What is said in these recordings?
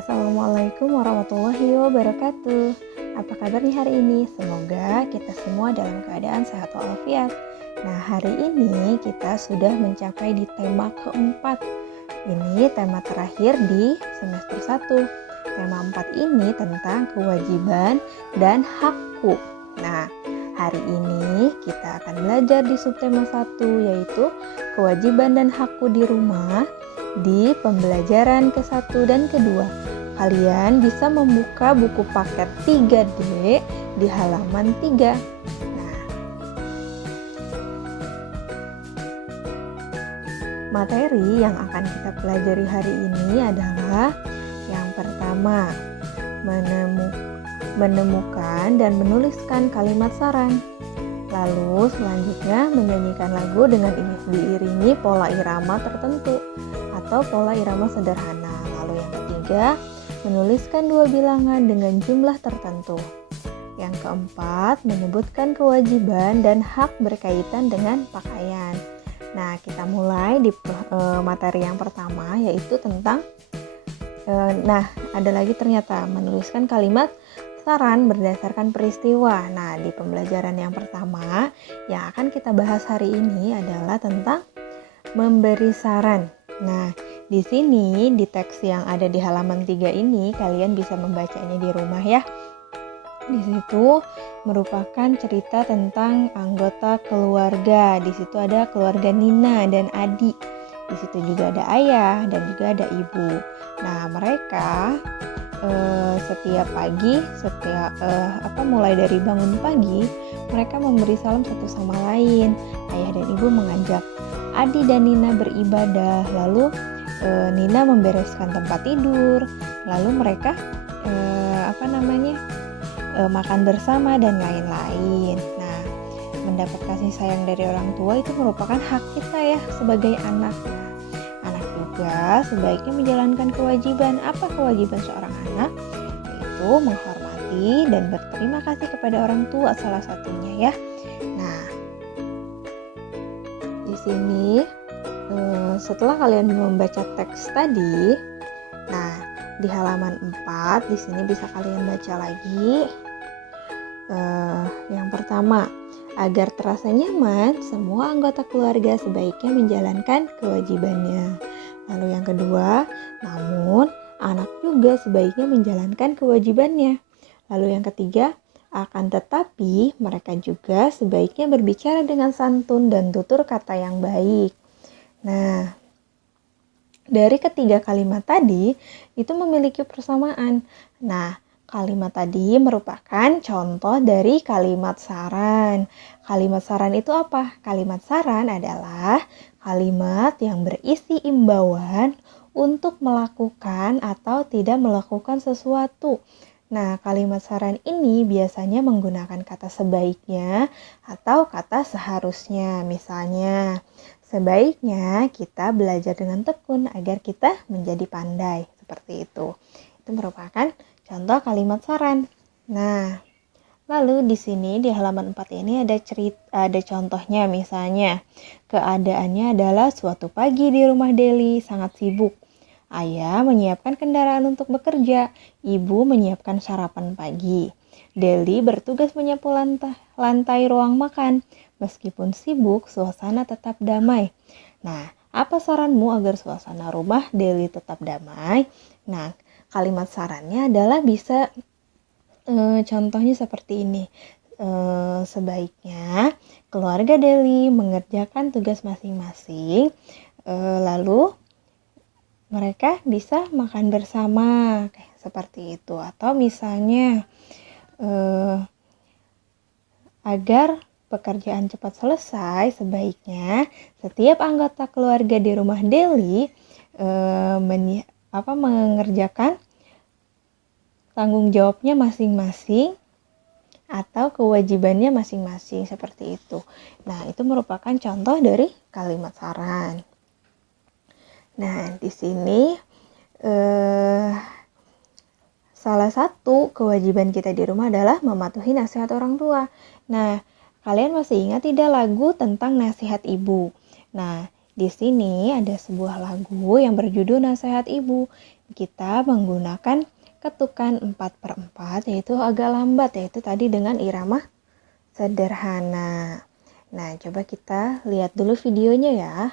Assalamualaikum warahmatullahi wabarakatuh. Apa kabar nih hari ini? Semoga kita semua dalam keadaan sehat walafiat. Nah, hari ini kita sudah mencapai di tema keempat. Ini tema terakhir di semester 1. Tema 4 ini tentang kewajiban dan hakku. Nah, hari ini kita akan belajar di subtema 1, yaitu kewajiban dan hakku di rumah. Di pembelajaran ke-1 dan ke-2, kalian bisa membuka buku paket 3D di halaman 3. Nah, materi yang akan kita pelajari hari ini adalah yang pertama, menemukan dan menuliskan kalimat saran. Lalu selanjutnya menyanyikan lagu dengan diiringi pola irama tertentu atau pola irama sederhana. Lalu yang ketiga, menuliskan dua bilangan dengan jumlah tertentu. Yang keempat, menyebutkan kewajiban dan hak berkaitan dengan pakaian. Nah, kita mulai di materi yang pertama, yaitu tentang ada lagi ternyata menuliskan kalimat saran berdasarkan peristiwa. Nah, di pembelajaran yang pertama yang akan kita bahas hari ini adalah tentang memberi saran. Nah, di sini di teks yang ada di halaman 3 ini kalian bisa membacanya di rumah ya. Di situ merupakan cerita tentang anggota keluarga. Di situ ada keluarga Nina dan Adi. Di situ juga ada ayah dan juga ada ibu. Nah, mereka setiap pagi, mulai dari bangun pagi, mereka memberi salam satu sama lain. Ayah dan ibu mengajak Adi dan Nina beribadah, lalu Nina membereskan tempat tidur, lalu mereka makan bersama dan lain-lain. Nah, mendapat kasih sayang dari orang tua itu merupakan hak kita ya sebagai anak. Anak juga sebaiknya menjalankan kewajiban. Apa kewajiban seorang anak? Yaitu menghormati dan berterima kasih kepada orang tua salah satunya ya. Nah, di sini setelah kalian membaca teks tadi, nah di halaman 4 di sini bisa kalian baca lagi. Yang pertama, agar terasa nyaman, semua anggota keluarga sebaiknya menjalankan kewajibannya. Lalu yang kedua, namun anak juga sebaiknya menjalankan kewajibannya. Lalu yang ketiga, akan tetapi mereka juga sebaiknya berbicara dengan santun dan tutur kata yang baik. Nah, dari ketiga kalimat tadi itu memiliki persamaan. Nah, kalimat tadi merupakan contoh dari kalimat saran. Kalimat saran itu apa? Kalimat saran adalah kalimat yang berisi imbauan untuk melakukan atau tidak melakukan sesuatu. Nah, kalimat saran ini biasanya menggunakan kata sebaiknya atau kata seharusnya. Misalnya, sebaiknya kita belajar dengan tekun agar kita menjadi pandai. Seperti itu. Itu merupakan contoh kalimat saran. Nah, lalu di sini di halaman 4 ini ada contohnya, misalnya keadaannya adalah suatu pagi di rumah Deli sangat sibuk. Ayah menyiapkan kendaraan untuk bekerja, ibu menyiapkan sarapan pagi. Deli bertugas menyapu lantai ruang makan. Meskipun sibuk, suasana tetap damai. Nah, apa saranmu agar suasana rumah Deli tetap damai? Nah, kalimat sarannya adalah bisa contohnya seperti ini. Sebaiknya keluarga Deli mengerjakan tugas masing-masing, lalu mereka bisa makan bersama, kayak seperti itu. Atau misalnya agar pekerjaan cepat selesai, sebaiknya setiap anggota keluarga di rumah Deli mengerjakan tanggung jawabnya masing-masing atau kewajibannya masing-masing, seperti itu. Nah, itu merupakan contoh dari kalimat saran. Nah, di sini salah satu kewajiban kita di rumah adalah mematuhi nasihat orang tua. Nah, kalian masih ingat tidak lagu tentang nasihat ibu? Nah, Di sini ada sebuah lagu yang berjudul Nasihat Ibu. Kita menggunakan ketukan 4/4 yaitu agak lambat, yaitu tadi dengan irama sederhana. Nah, coba kita lihat dulu videonya ya.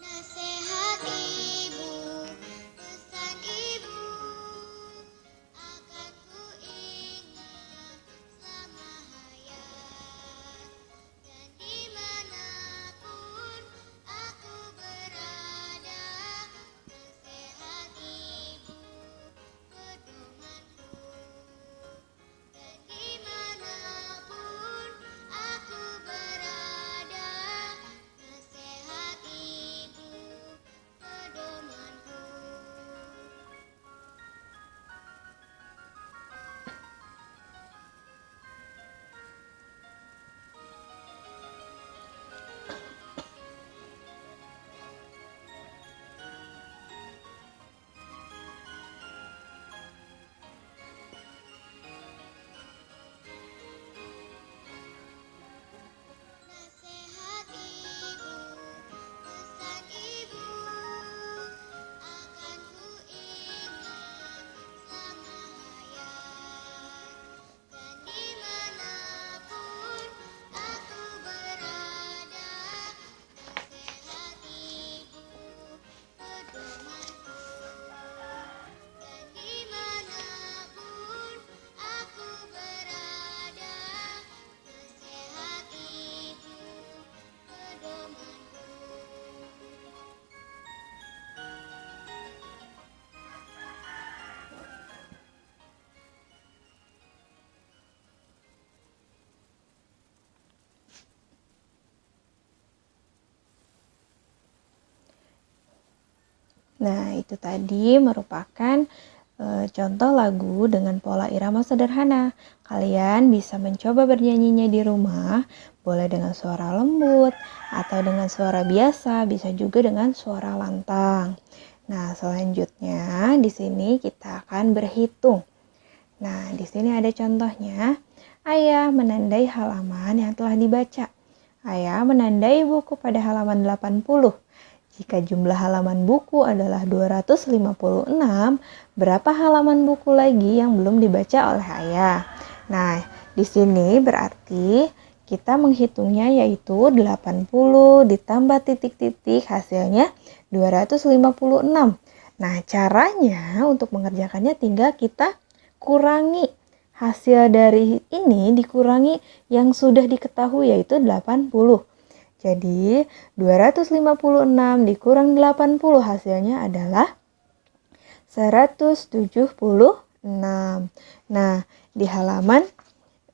Nasihat ibu, pesan ibu, akan ku ingat selama hayat. Dan dimanapun aku berada, nasihat ibu, pedomanku. Dan dimanapun aku berada, nasihat ibu, pedomanku. Nasihat ibu, pesan ibu, akan ku ingat selama hayat. Dan dimanapun aku berada, nasihat ibu, pedomanku. Dan dimanapun aku berada, nasihat ibu, pedomanku. Nah, itu tadi merupakan contoh lagu dengan pola irama sederhana. Kalian bisa mencoba bernyanyinya di rumah, boleh dengan suara lembut atau dengan suara biasa, bisa juga dengan suara lantang. Nah, selanjutnya di sini kita akan berhitung. Nah, di sini ada contohnya. Ayah menandai halaman yang telah dibaca. Ayah menandai buku pada halaman 80. Jika jumlah halaman buku adalah 256, berapa halaman buku lagi yang belum dibaca oleh ayah? Nah, di sini berarti kita menghitungnya yaitu 80 ditambah titik-titik, hasilnya 256. Nah, caranya untuk mengerjakannya tinggal kita kurangi. Hasil dari ini dikurangi yang sudah diketahui yaitu 80. Jadi 256 dikurang 80 hasilnya adalah 176. Nah, di halaman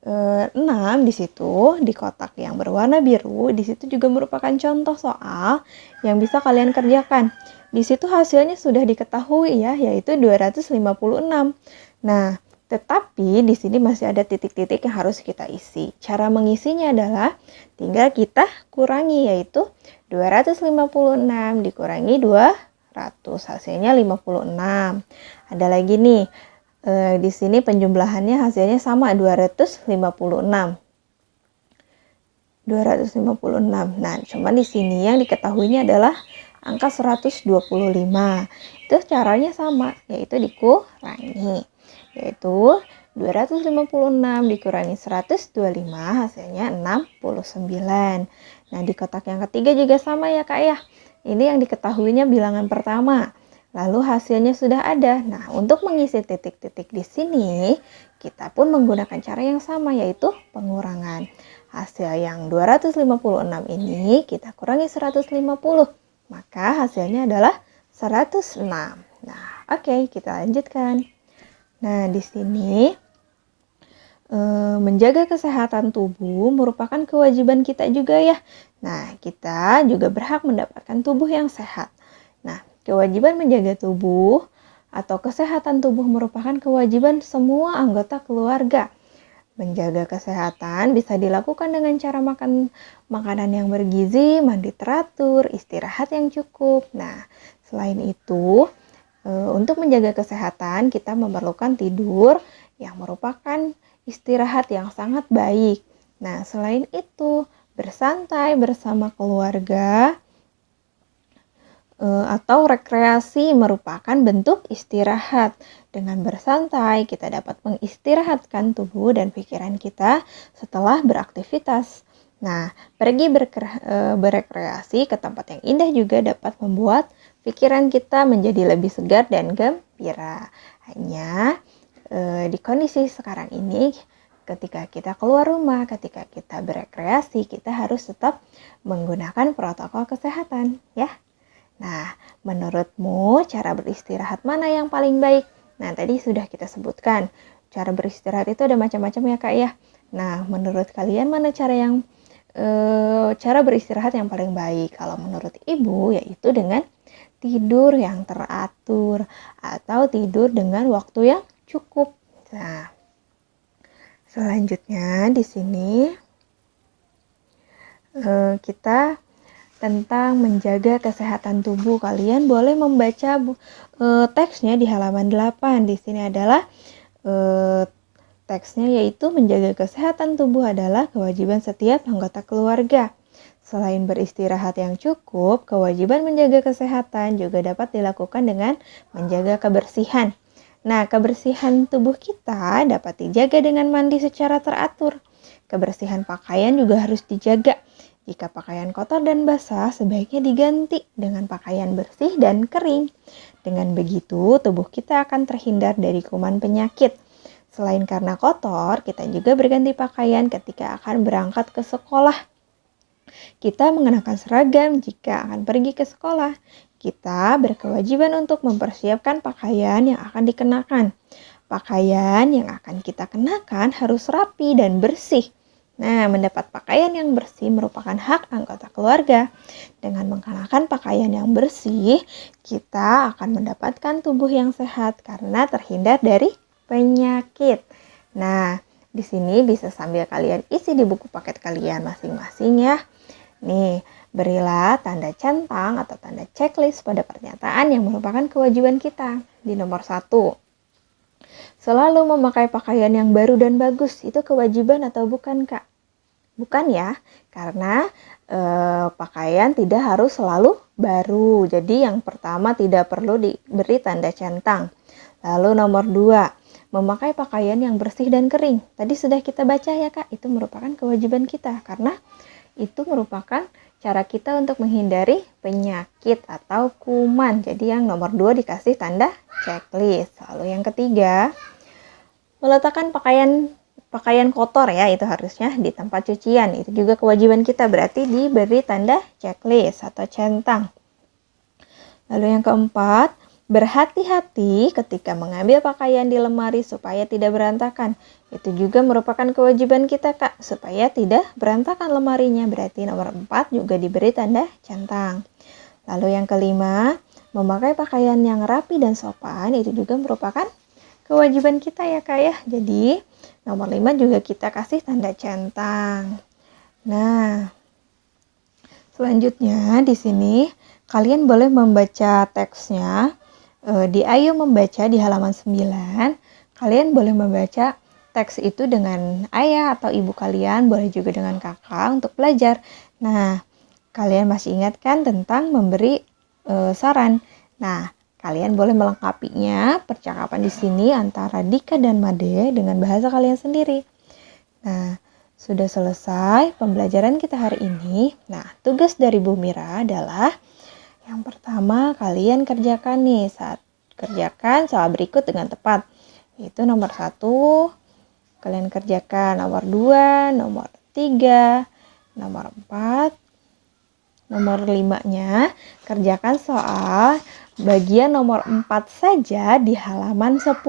6 di situ di kotak yang berwarna biru, di situ juga merupakan contoh soal yang bisa kalian kerjakan. Di situ hasilnya sudah diketahui ya, yaitu 256. Nah, tetapi di sini masih ada titik-titik yang harus kita isi. Cara mengisinya adalah tinggal kita kurangi, yaitu 256 dikurangi 200, hasilnya 56. Ada lagi nih, di sini penjumlahannya hasilnya sama 256. 256. Nah, cuman di sini yang diketahuinya adalah angka 125. Itu caranya sama, yaitu dikurangi. Yaitu 256 dikurangi 125 hasilnya 69. Nah, di kotak yang ketiga juga sama ya Kak ya. Ini yang diketahuinya bilangan pertama. Lalu hasilnya sudah ada. Nah, untuk mengisi titik-titik di sini, kita pun menggunakan cara yang sama yaitu pengurangan. Hasil yang 256 ini kita kurangi 150. Maka hasilnya adalah 106. Nah, oke, kita lanjutkan. Nah, di sini menjaga kesehatan tubuh merupakan kewajiban kita juga ya. Nah, kita juga berhak mendapatkan tubuh yang sehat. Nah, kewajiban menjaga tubuh atau kesehatan tubuh merupakan kewajiban semua anggota keluarga. Menjaga kesehatan bisa dilakukan dengan cara makan makanan yang bergizi, mandi teratur, istirahat yang cukup. Nah, selain itu, untuk menjaga kesehatan kita memerlukan tidur yang merupakan istirahat yang sangat baik. Nah, selain itu, bersantai bersama keluarga atau rekreasi merupakan bentuk istirahat. Dengan bersantai, kita dapat mengistirahatkan tubuh dan pikiran kita setelah beraktivitas. Nah, pergi berekreasi ke tempat yang indah juga dapat membuat pikiran kita menjadi lebih segar dan gembira. Hanya di kondisi sekarang ini, ketika kita keluar rumah, ketika kita berekreasi, kita harus tetap menggunakan protokol kesehatan, ya. Nah, menurutmu cara beristirahat mana yang paling baik? Nah, tadi sudah kita sebutkan, cara beristirahat itu ada macam-macam ya Kak ya. Nah, menurut kalian mana cara beristirahat yang paling baik? Kalau menurut Ibu, yaitu dengan tidur yang teratur atau tidur dengan waktu yang cukup. Nah, selanjutnya di sini kita tentang menjaga kesehatan tubuh. Kalian boleh membaca teksnya di halaman 8. Di sini adalah teksnya, yaitu menjaga kesehatan tubuh adalah kewajiban setiap anggota keluarga. Selain beristirahat yang cukup, kewajiban menjaga kesehatan juga dapat dilakukan dengan menjaga kebersihan. Nah, kebersihan tubuh kita dapat dijaga dengan mandi secara teratur. Kebersihan pakaian juga harus dijaga. Jika pakaian kotor dan basah, sebaiknya diganti dengan pakaian bersih dan kering. Dengan begitu, tubuh kita akan terhindar dari kuman penyakit. Selain karena kotor, kita juga berganti pakaian ketika akan berangkat ke sekolah. Kita mengenakan seragam jika akan pergi ke sekolah. Kita berkewajiban untuk mempersiapkan pakaian yang akan dikenakan. Pakaian yang akan kita kenakan harus rapi dan bersih. Nah, mendapat pakaian yang bersih merupakan hak anggota keluarga. Dengan mengenakan pakaian yang bersih, kita akan mendapatkan tubuh yang sehat karena terhindar dari penyakit. Nah, di sini bisa sambil kalian isi di buku paket kalian masing-masing ya. Nih, berilah tanda centang atau tanda checklist pada pernyataan yang merupakan kewajiban kita. Di nomor 1. Selalu memakai pakaian yang baru dan bagus, itu kewajiban atau bukan Kak? Bukan ya, karena pakaian tidak harus selalu baru. Jadi yang pertama tidak perlu diberi tanda centang. Lalu nomor 2, memakai pakaian yang bersih dan kering. Tadi sudah kita baca ya Kak, itu merupakan kewajiban kita karena itu merupakan cara kita untuk menghindari penyakit atau kuman. Jadi yang nomor 2 dikasih tanda checklist. Lalu yang ketiga, meletakkan pakaian kotor ya, itu harusnya di tempat cucian. Itu juga kewajiban kita, berarti diberi tanda checklist atau centang. Lalu yang keempat, berhati-hati ketika mengambil pakaian di lemari supaya tidak berantakan. Itu juga merupakan kewajiban kita Kak, supaya tidak berantakan lemarinya. Berarti nomor 4 juga diberi tanda centang. Lalu yang kelima, memakai pakaian yang rapi dan sopan. Itu juga merupakan kewajiban kita ya Kak ya. Jadi nomor 5 juga kita kasih tanda centang. Nah, selanjutnya di sini kalian boleh membaca teksnya. Di Ayo Membaca di halaman 9, kalian boleh membaca teks itu dengan ayah atau ibu kalian, boleh juga dengan kakak untuk belajar. Nah, kalian masih ingat kan tentang memberi saran. Nah, kalian boleh melengkapinya percakapan di sini antara Dika dan Made dengan bahasa kalian sendiri. Nah, sudah selesai pembelajaran kita hari ini. Nah, tugas dari Bu Mira adalah yang pertama, kalian kerjakan soal berikut dengan tepat. Yaitu nomor 1, kalian kerjakan. Nomor 2, nomor 3, nomor 4, nomor 5-nya kerjakan soal bagian nomor 4 saja di halaman 10.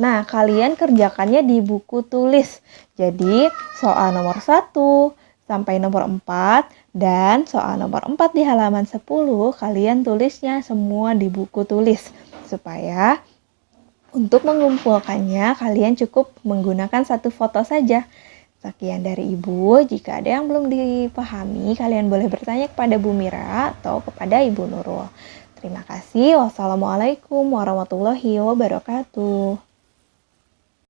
Nah, kalian kerjakannya di buku tulis. Jadi, soal nomor 1 sampai nomor 4 Dan soal nomor 4 di halaman 10, kalian tulisnya semua di buku tulis. Supaya untuk mengumpulkannya, kalian cukup menggunakan satu foto saja. Sekian dari Ibu. Jika ada yang belum dipahami, kalian boleh bertanya kepada Bu Mira atau kepada Ibu Nurul. Terima kasih. Wassalamualaikum warahmatullahi wabarakatuh.